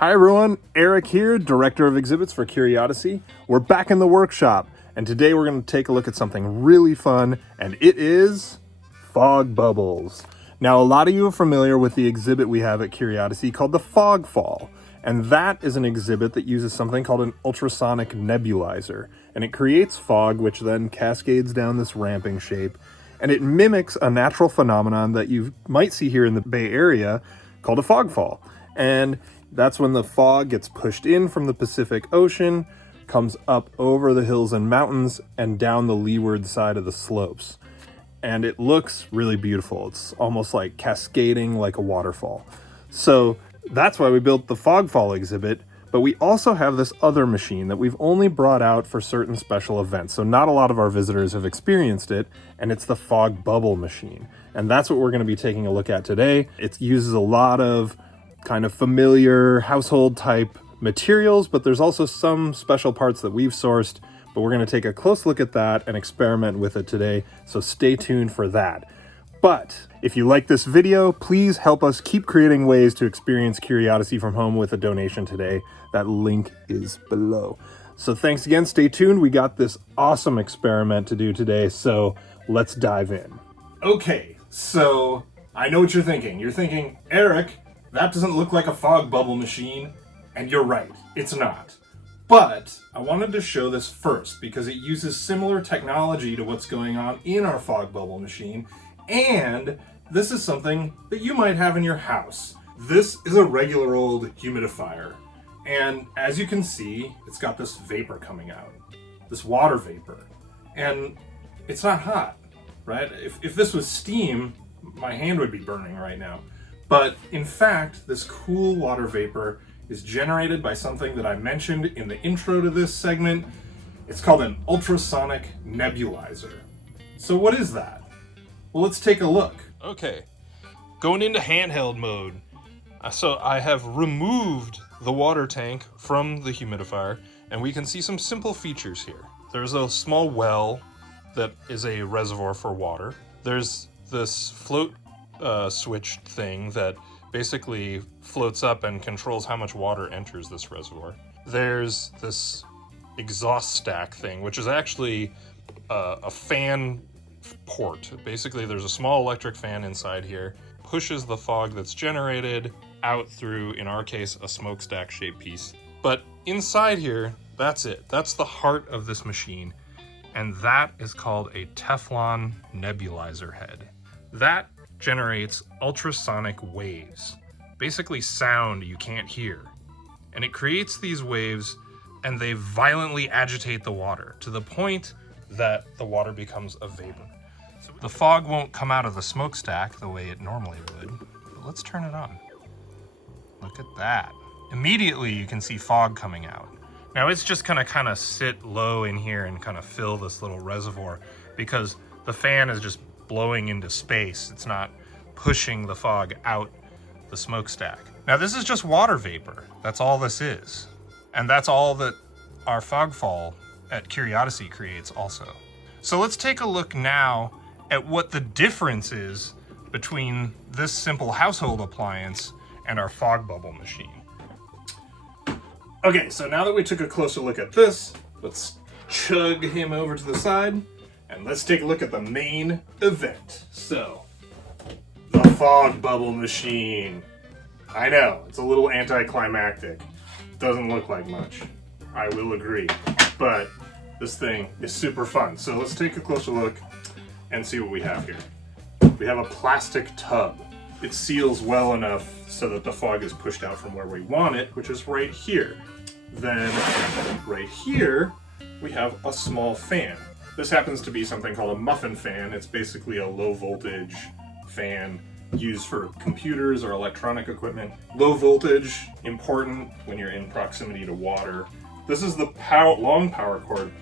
Hi everyone, Eric here, Director of Exhibits for Curiodyssey. We're back in the workshop, and today we're going to take a look at something really fun, and it is fog bubbles. Now, a lot of you are familiar with the exhibit we have at Curiodyssey called the Fog Fall, and that is an exhibit that uses something called an ultrasonic nebulizer, and it creates fog which then cascades down this ramping shape, and it mimics a natural phenomenon that you might see here in the Bay Area called a fog fall. And that's when the fog gets pushed in from the Pacific Ocean, comes up over the hills and mountains, and down the leeward side of the slopes. And it looks really beautiful. It's almost like cascading like a waterfall. So that's why we built the Fog Fall exhibit, but we also have this other machine that we've only brought out for certain special events. So not a lot of our visitors have experienced it, and it's the Fog Bubble machine. And that's what we're going to be taking a look at today. It uses a lot of kind of familiar household type materials, but there's also some special parts that we've sourced, but we're going to take a close look at that and experiment with it today, so stay tuned for that. But if you like this video, please help us keep creating ways to experience Curiodyssey from home with a donation today. That link is below. So thanks again, stay tuned. We got this awesome experiment to do today, so let's dive in. Okay, so I know what you're thinking. You're thinking, Eric, that doesn't look like a fog bubble machine, and you're right, it's not. But I wanted to show this first because it uses similar technology to what's going on in our fog bubble machine, and this is something that you might have in your house. This is a regular old humidifier, and as you can see, it's got this vapor coming out, this water vapor, and it's not hot, right? If this was steam, my hand would be burning right now. But in fact, this cool water vapor is generated by something that I mentioned in the intro to this segment. It's called an ultrasonic nebulizer. So what is that? Well, let's take a look. Okay, going into handheld mode. So I have removed the water tank from the humidifier, and we can see some simple features here. There's a small well that is a reservoir for water. There's this float switch thing that basically floats up and controls how much water enters this reservoir. There's this exhaust stack thing, which is actually a fan port. Basically, there's a small electric fan inside here, pushes the fog that's generated out through, in our case, a smokestack shaped piece. But inside here, that's it. That's the heart of this machine, and that is called a Teflon nebulizer head. That generates ultrasonic waves, basically sound you can't hear. And it creates these waves, and they violently agitate the water to the point that the water becomes a vapor. So the fog won't come out of the smokestack the way it normally would, but let's turn it on. Look at that. Immediately you can see fog coming out. Now it's just gonna kind of sit low in here and kind of fill this little reservoir because the fan is just blowing into space. It's not pushing the fog out the smokestack. Now this is just water vapor. That's all this is. And that's all that our fog fall at Curiodyssey creates also. So let's take a look now at what the difference is between this simple household appliance and our fog bubble machine. Okay, so now that we took a closer look at this, let's chug him over to the side. And let's take a look at the main event. So, the fog bubble machine. I know, it's a little anticlimactic. Doesn't look like much. I will agree. But this thing is super fun. So let's take a closer look and see what we have here. We have a plastic tub. It seals well enough so that the fog is pushed out from where we want it, which is right here. Then, right here, we have a small fan. This happens to be something called a muffin fan. It's basically a low voltage fan used for computers or electronic equipment. Low voltage, important when you're in proximity to water. This is the long power cord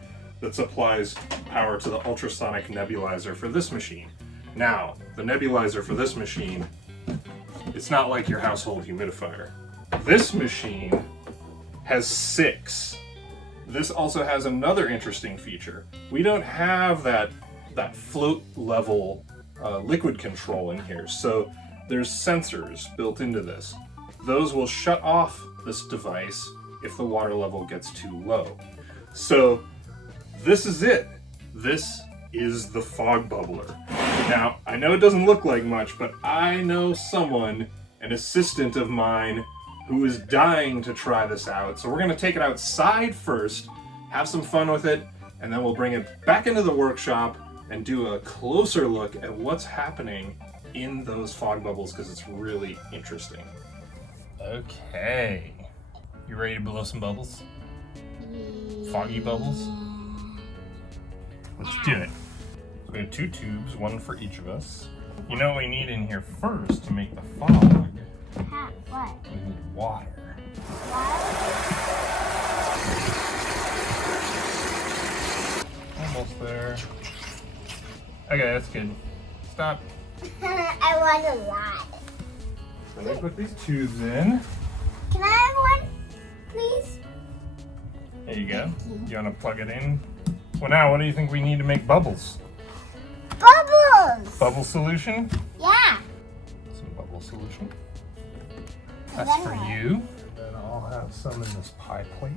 that supplies power to the ultrasonic nebulizer for this machine. Now, the nebulizer for this machine, it's not like your household humidifier. This machine has 6. This also has another interesting feature. We don't have that float level liquid control in here, so there's sensors built into this. those will shut off this device if the water level gets too low. So this is it. This is the fog bubbler. Now, I know it doesn't look like much, but I know someone, an assistant of mine, who is dying to try this out. So we're gonna take it outside first, have some fun with it, and then we'll bring it back into the workshop and do a closer look at what's happening in those fog bubbles, because it's really interesting. Okay, you ready to blow some bubbles? Foggy bubbles? Let's do it. So we have 2 tubes, one for each of us. You know what we need in here first to make the fog? What? We need water. Almost there. Okay, that's good. Stop. I want a lot. So let me put these tubes in. Can I have one, please? There you go. You want to plug it in? Well, now, what do you think we need to make bubbles? Bubbles! Bubble solution? Yeah. Some bubble solution. And That's then for what? you. And then I'll have some in this pie plate.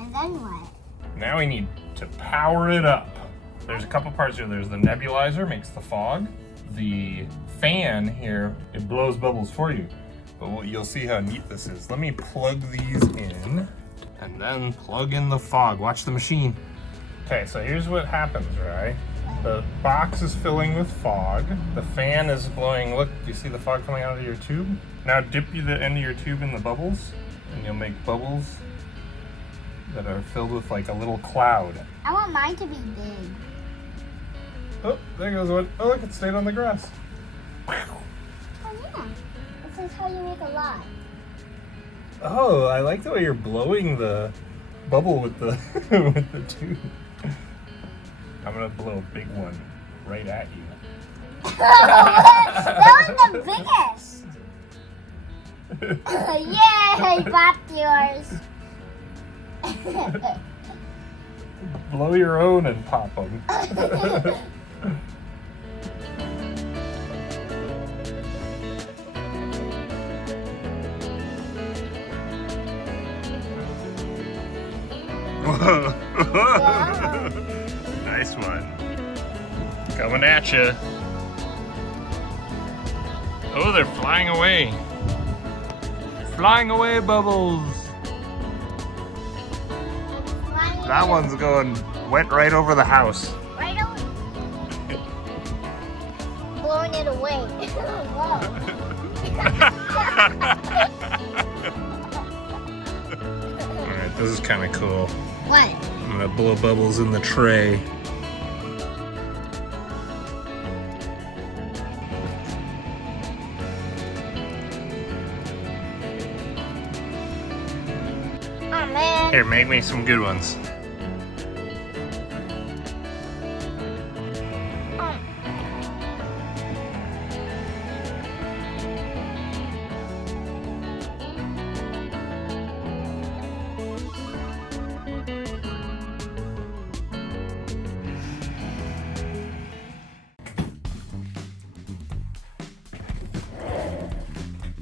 And then what? Now we need to power it up. There's a couple parts here. There's the nebulizer, makes the fog. The fan here, it blows bubbles for you. But you'll see how neat this is. Let me plug these in and then plug in the fog. Watch the machine. Okay, so here's what happens, right? The box is filling with fog. The fan is blowing. Look, do you see the fog coming out of your tube? Now dip the end of your tube in the bubbles, and you'll make bubbles that are filled with like a little cloud. I want mine to be big. Oh, there goes one. Oh, look, it stayed on the grass. Oh yeah. This is how you make a lot. Oh, I like the way you're blowing the bubble with the with the tube. I'm gonna blow a big one right at you. That was the biggest. Yay! Popped yours. Blow your own and pop them. Whoa. Yeah. Nice one. Coming at you. Oh, they're flying away. Flying away, bubbles. That one's went right over the house. Right over. Blowing it away. Whoa. Alright, this is kind of cool. What? I'm gonna blow bubbles in the tray. Oh man. Here, make me some good ones.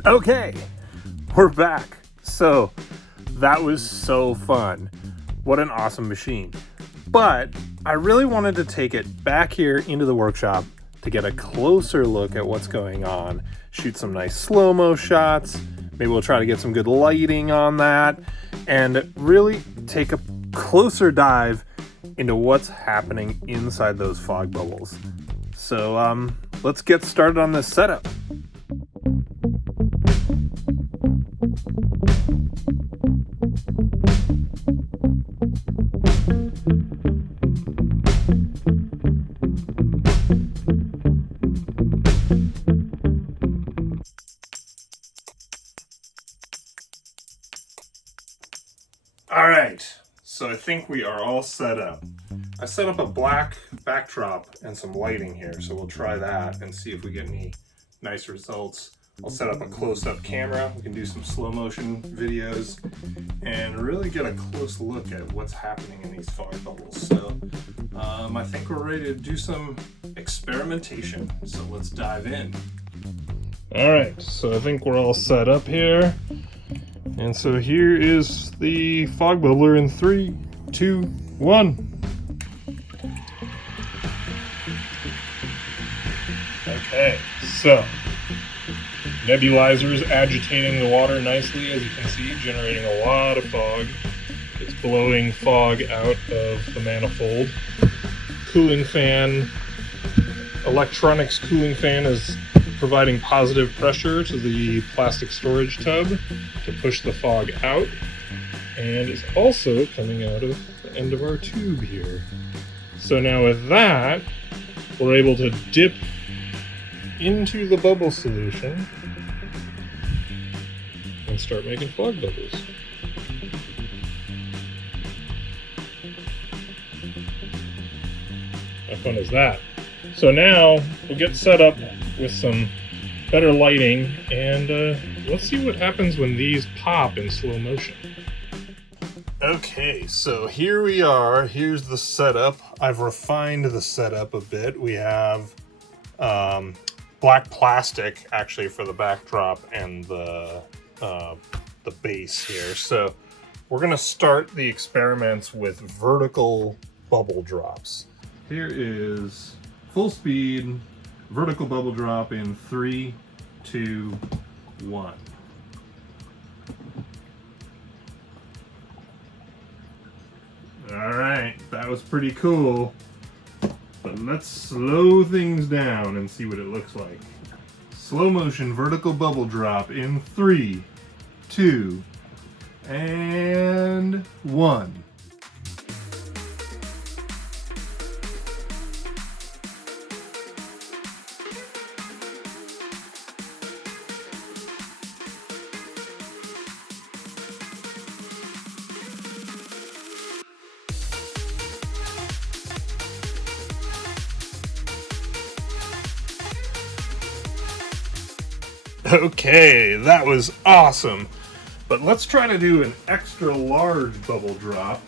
Okay, we're back. So that was so fun. What an awesome machine. But I really wanted to take it back here into the workshop to get a closer look at what's going on, shoot some nice slow-mo shots. Maybe we'll try to get some good lighting on that and really take a closer dive into what's happening inside those fog bubbles. So let's get started on this setup. All right, so I think we are all set up. I set up a black backdrop and some lighting here, so we'll try that and see if we get any nice results. I'll set up a close-up camera. We can do some slow motion videos and really get a close look at what's happening in these fog bubbles. So I think we're ready to do some experimentation. So let's dive in. Alright, so I think we're all set up here. And so here is the fog bubbler in 3, 2, 1. Okay, so nebulizer is agitating the water nicely, as you can see, generating a lot of fog. It's blowing fog out of the manifold. Cooling fan, electronics cooling fan is providing positive pressure to the plastic storage tub to push the fog out, and is also coming out of the end of our tube here. So now with that, we're able to dip into the bubble solution and start making fog bubbles. How fun is that? So now we'll get set up with some better lighting, and let's see what happens when these pop in slow motion. Okay, so here we are. Here's the setup. I've refined the setup a bit. We have black plastic actually for the backdrop and the base here. So we're gonna start the experiments with vertical bubble drops. Here is full speed vertical bubble drop in 3, 2, 1. All right, that was pretty cool. But let's slow things down and see what it looks like. Slow motion vertical bubble drop in 3, 2, and 1. Okay, that was awesome. But let's try to do an extra large bubble drop.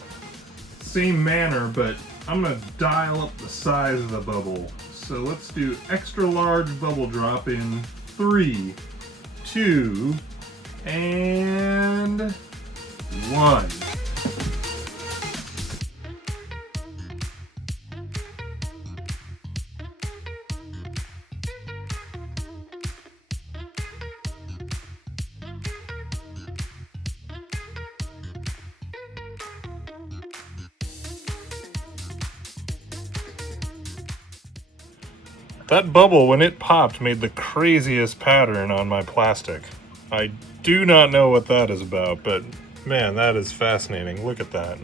Same manner, but I'm gonna dial up the size of the bubble. So let's do extra large bubble drop in 3, 2, and 1. That bubble, when it popped, made the craziest pattern on my plastic. I do not know what that is about, but man, that is fascinating. Look at that.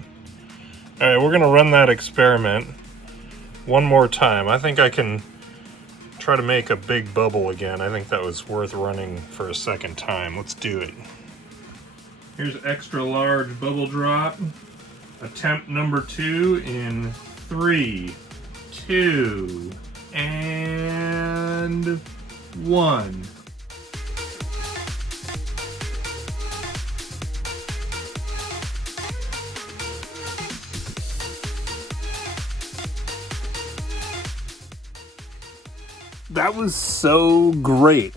All right, we're gonna run that experiment one more time. I think I can try to make a big bubble again. I think that was worth running for a second time. Let's do it. Here's extra large bubble drop. Attempt number 2 in 3, 2, and 1. That was so great.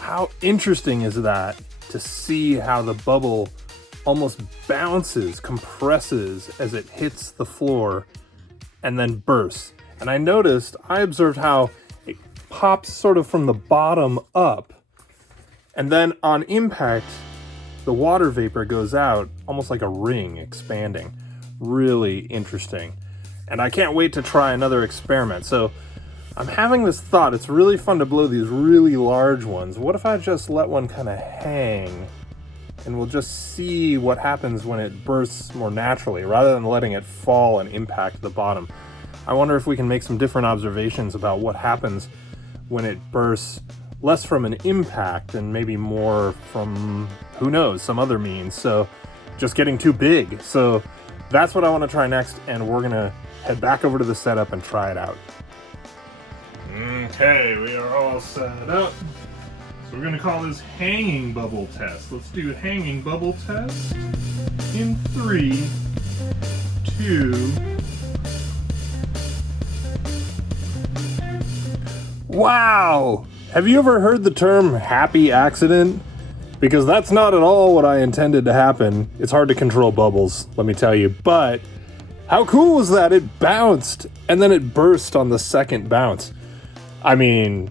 How interesting is that to see how the bubble almost bounces, compresses as it hits the floor and then bursts. And I observed how it pops sort of from the bottom up, and then on impact, the water vapor goes out almost like a ring expanding. Really interesting. And I can't wait to try another experiment. So I'm having this thought, it's really fun to blow these really large ones. What if I just let one kind of hang, and we'll just see what happens when it bursts more naturally, rather than letting it fall and impact the bottom. I wonder if we can make some different observations about what happens when it bursts less from an impact and maybe more from, who knows, some other means. So just getting too big. So that's what I want to try next, and we're gonna head back over to the setup and try it out. Okay, we are all set up. So we're gonna call this hanging bubble test. Let's do hanging bubble test in 3, 2, wow! Have you ever heard the term happy accident? Because that's not at all what I intended to happen. It's hard to control bubbles, let me tell you. But how cool was that? It bounced and then it burst on the second bounce. I mean,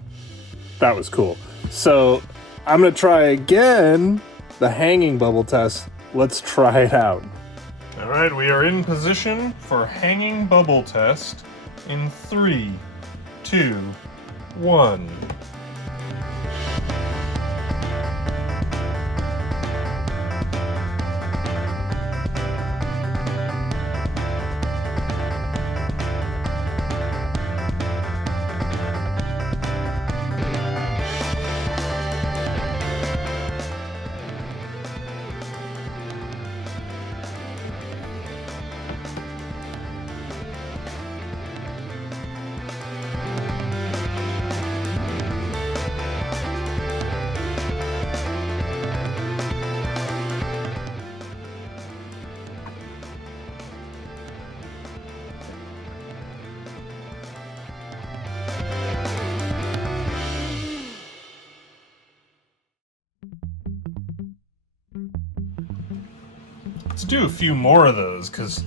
that was cool. So I'm gonna try again the hanging bubble test. Let's try it out. All right, we are in position for hanging bubble test in 3, 2, 1. Let's do a few more of those, because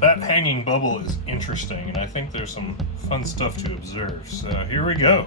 that hanging bubble is interesting, and I think there's some fun stuff to observe. So here we go.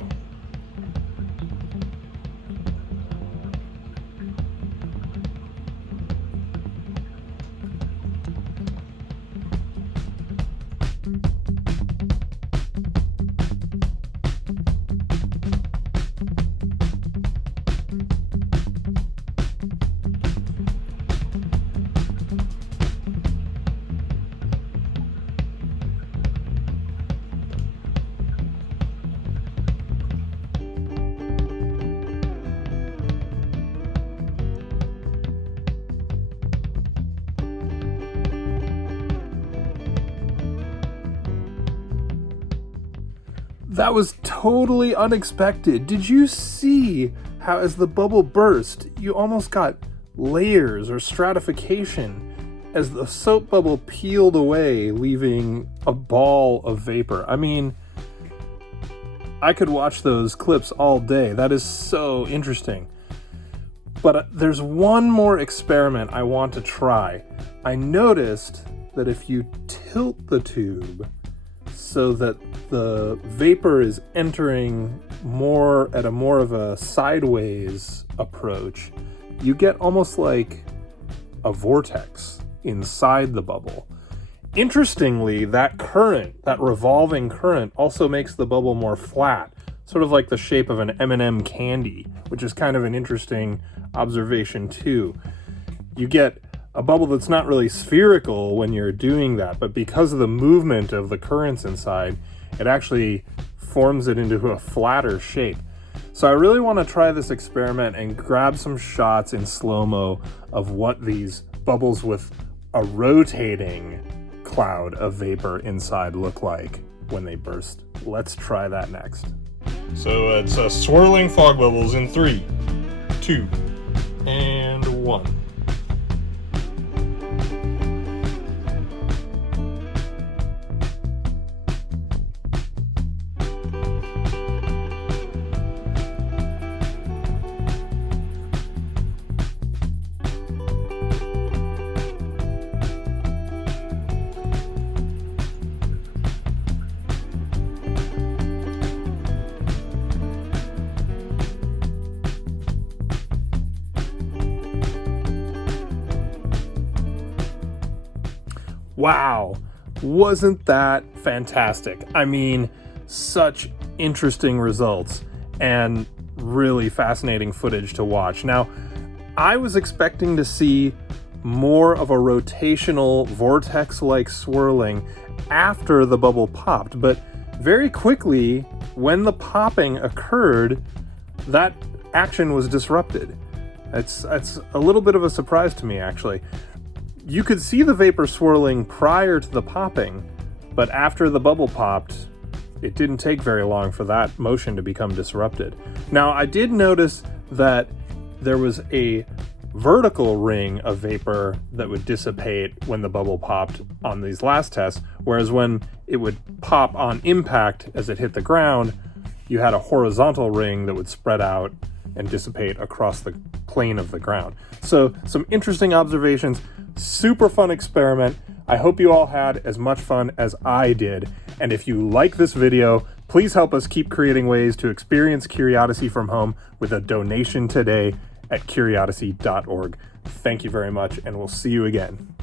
That was totally unexpected. Did you see how as the bubble burst, you almost got layers or stratification as the soap bubble peeled away, leaving a ball of vapor? I mean, I could watch those clips all day. That is so interesting. But there's one more experiment I want to try. I noticed that if you tilt the tube so that the vapor is entering more at a more of a sideways approach, you get almost like a vortex inside the bubble. Interestingly, that current, that revolving current, also makes the bubble more flat, sort of like the shape of an M&M candy, which is kind of an interesting observation too. You get a bubble that's not really spherical when you're doing that, but because of the movement of the currents inside, it actually forms it into a flatter shape. So I really want to try this experiment and grab some shots in slow-mo of what these bubbles with a rotating cloud of vapor inside look like when they burst. Let's try that next. So it's swirling fog bubbles in 3, 2, and 1. Wow, wasn't that fantastic? I mean, such interesting results and really fascinating footage to watch. Now, I was expecting to see more of a rotational vortex-like swirling after the bubble popped, but very quickly, when the popping occurred, that action was disrupted. It's a little bit of a surprise to me, actually. You could see the vapor swirling prior to the popping, but after the bubble popped, it didn't take very long for that motion to become disrupted. Now, I did notice that there was a vertical ring of vapor that would dissipate when the bubble popped on these last tests, whereas when it would pop on impact as it hit the ground, you had a horizontal ring that would spread out and dissipate across the plane of the ground. So some interesting observations, super fun experiment. I hope you all had as much fun as I did. And if you like this video, please help us keep creating ways to experience Curiodyssey from home with a donation today at curiodyssey.org. Thank you very much, and we'll see you again.